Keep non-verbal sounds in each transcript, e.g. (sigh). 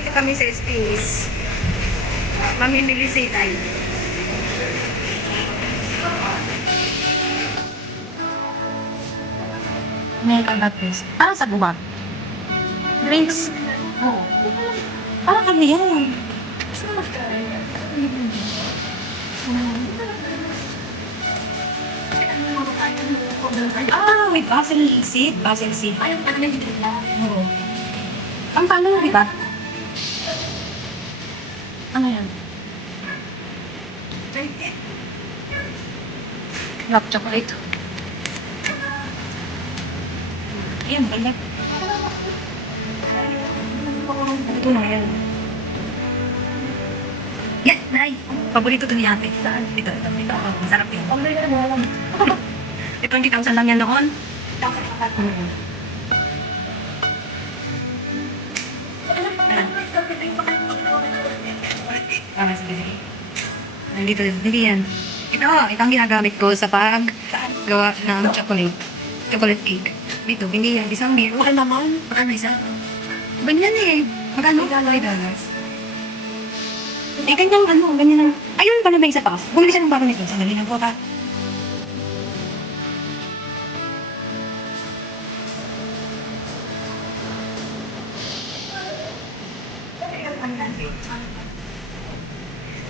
kami sa space. Mamimili si Tay. May kagatis. Parang sa gubat. Drinks. Oo. Parang kami yan. Ah, with basil seed. Basil seed. Oo. Ang paano, di ba? Ano yan? Rock chocolate. Ayan, balik. Ito na yan. Yan, nay. Paborito to ni ate. Saan? Ito, ito. Ito. Ang sarap yun. Ka na lang. Ito, 20,000 lang yan noon. Mm. Ah, Nandito, hindi yan. Ito, ito ang ginagamit ko sa paggawa ng chocolate. Chocolate cake. Dito, hindi yan. Isang beer. Mahal naman. Magkano isa? Ganyan eh. Magkano? $5 dollars. Eh, ganyan ano, ganyan ang... Ayun pala may isa pa. Bumili siya ng bago nito. Sandali lang po ka.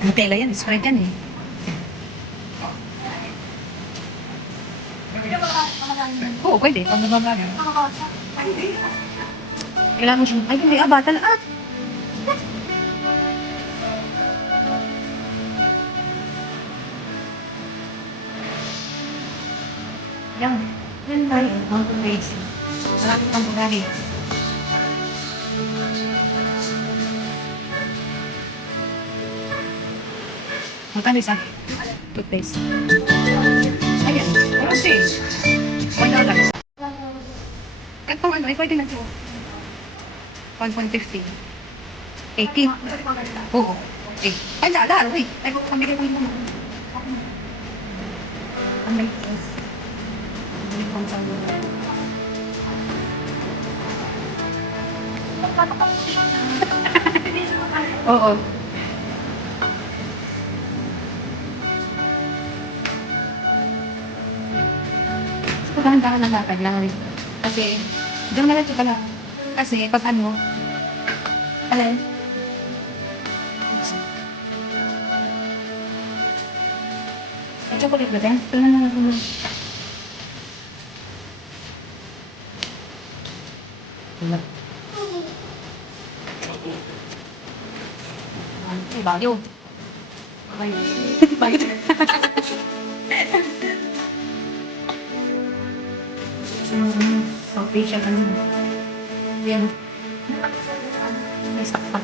Nutella yan, spread yan eh. Oo, pwede. Pag nababagan. Kailangan siya. Ay, hindi. Ah, batal. Ah! Yan. Yan tayo. Mountain race. Malapit ang bugari. Magkano isa? Toothpaste. Ayan. Ano siya? One dollar. At pang ano, ay pwede na ito. 1.50. 80. Oo. Eh, ay, lala, wait. Ay, pamigay ko yung. Ang may test. Ang may. (laughs) Oo. So, dahan-dahan lang lakad lang. Kasi, lang ka lang. Kasi, pag ano, alin? May chocolate ba din? Ito na lang ako. Wala. Ay, bagyo. Ay, bagyo. Hmm, so, facial ano. Yan. May sakpak.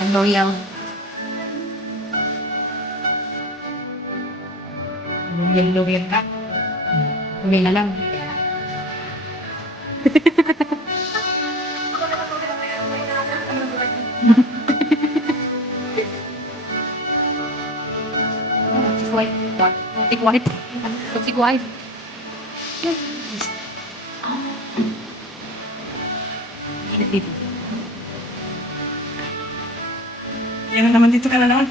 Ang loyal. Yung loyal ka. Tuloy na lang. Toxic white. Toxic white. Toxic white. Dito. Yan na naman dito ka na naman.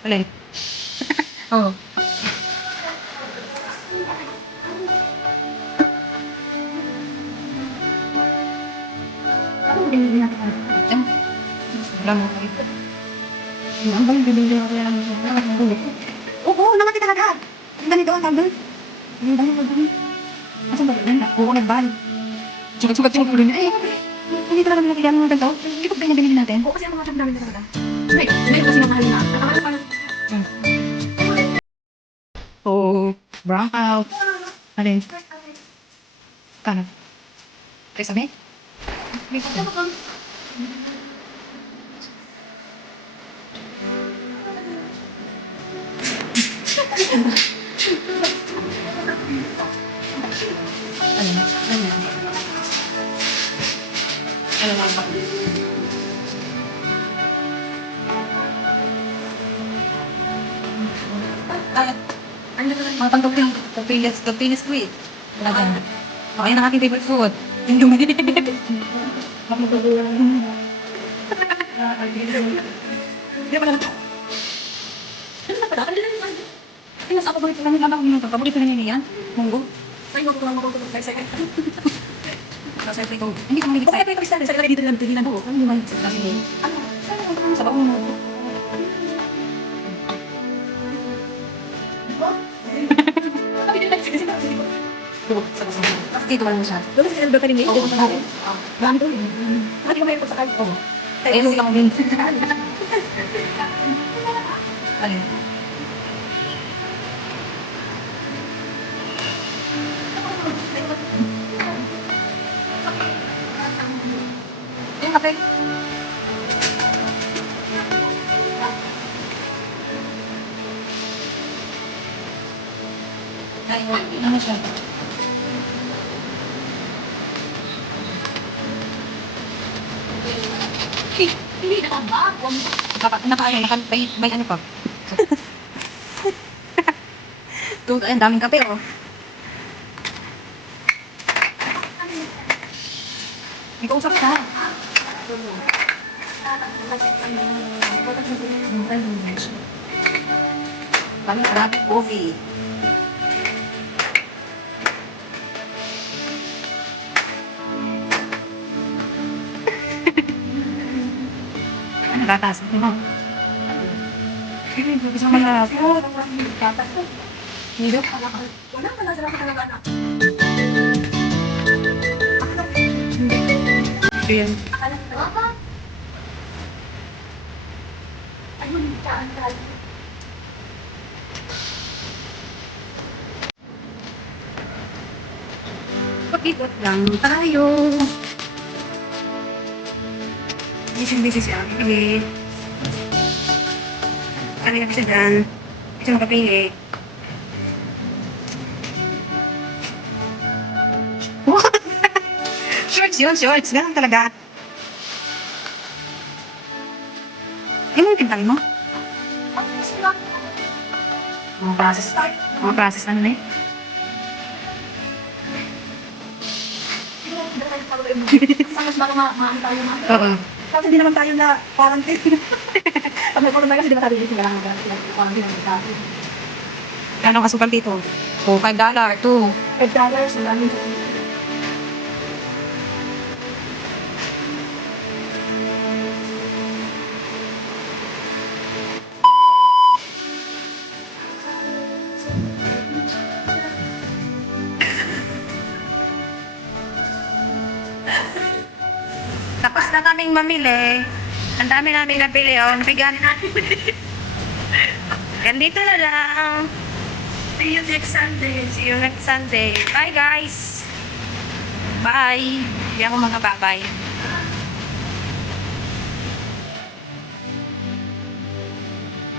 Alin? Oo. (laughs) Ano binili natin? Diyan. Wala mo kayo. Ang bang bibili ako yan. Oo, naman talaga. Ang ganito ang tawag Ang dami mo dami. Asan ba yun? Oo, nagban. Sugat-sugat yung ulo niya. Eh, hindi talaga nila kailangan ng ganito. Hindi ko ganyan binili natin. Oo, kasi ang mga job namin talaga. May, may kasi mahal na. Oo. Brown out. Alin? Kano? Tres sabi? May pagka Ano? Ano? Ano lang ba? Ano na lang? Mga pang tortillas, tortillas, ko eh. Talaga. Oh, ayun ang aking favorite food. Indomie. Hindi pa lang. Nasa paborito lang nila ako. Paborito na nila yan. Munggo. Ay, wag ko lang makakulog sa second. Nasa ito. Hindi ko mahilig Okay, sa okay, okay, sa dito lang, dito lang. Oo. Ano naman? Ano? sa baong mo. Dito lang mo siya. Doon sa ba kanina? Oo, oo. Dami doon. Hindi ko mayroon sa kanya. Oo. Eh, nung lang din. Alin? Ano siya? Hindi na ba? Naka, naka, ano, may, may ano pa. Ay, ang daming kape, oh. May kausap ka. Kami, marami coffee. Ano? Ano? Hindi. Wala ka na sarap talaga anak. Ito yan. Alam mo ba? Ayun, taan ka. Pakikot lang tayo. Busy-busy siya. Okay. Ano yung kasi dyan? Ito makapili. What? (laughs) shorts yun, shorts. Ganun talaga. Ano yung tintay mo? Mga process. Mga process ano na eh. Mas bago ma ma tayo ma. Oo. Kasi hindi naman tayo na quarantine. Pag may corona kasi di ba sabi dito lang hanggang quarantine ang isa. Anong asukal dito? Oh, 5 dollar, 2. 5 dollars, ang kaming mamili. Ang dami namin napili. Oh, napigan namin. Ganito na lang. See you next Sunday. See you next Sunday. Bye, guys. Bye. Hindi ako mga babay.